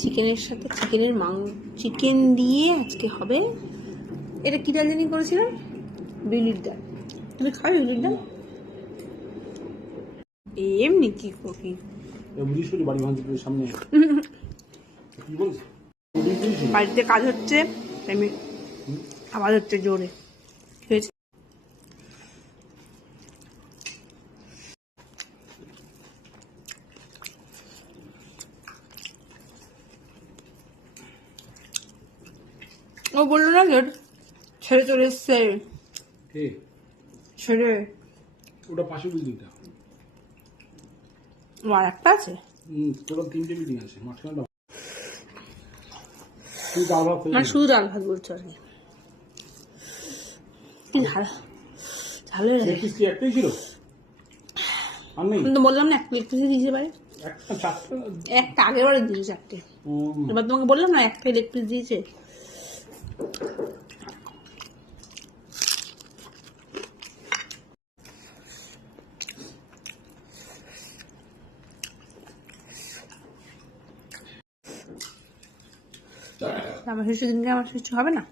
চিকেনের সাথে চিকেন দিয়ে আজকে হবে। এটা কি ডাল জানি করেছিলাম? বিউলির ডাল। তুমি খাবে বিউলির ডাল? এমনি কি করি বাড়ি ভাঙতে সামনে কি বলছ? বাড়িতে কাজ হচ্ছে, আমি আওয়াজ হচ্ছে জোরে। হয়েছে ও বললো না যে ছেড়ে চলে এসছে। কে ছেড়ে? ওটা পাশে বিল্ডিংটা। আর একটা আছে? টোটাল 3টে বিল্ডিং আছে মাঝখানে। তুই ডাল ভাত মানে শুধু ডাল ভাত বলছো আর কি? ঝালের কি একটাই ছিল? আর নেই? তো বললাম না, একটা ইলেকট্রিসিটি দিয়েছে বাড়ি। একটা আগের বারে দিয়েছে 4টে। এবার তোমাকে বললাম না একটা ইলেকট্রিক দিয়েছে। আমার শেষের দিনকে আমার কিছু হবে না।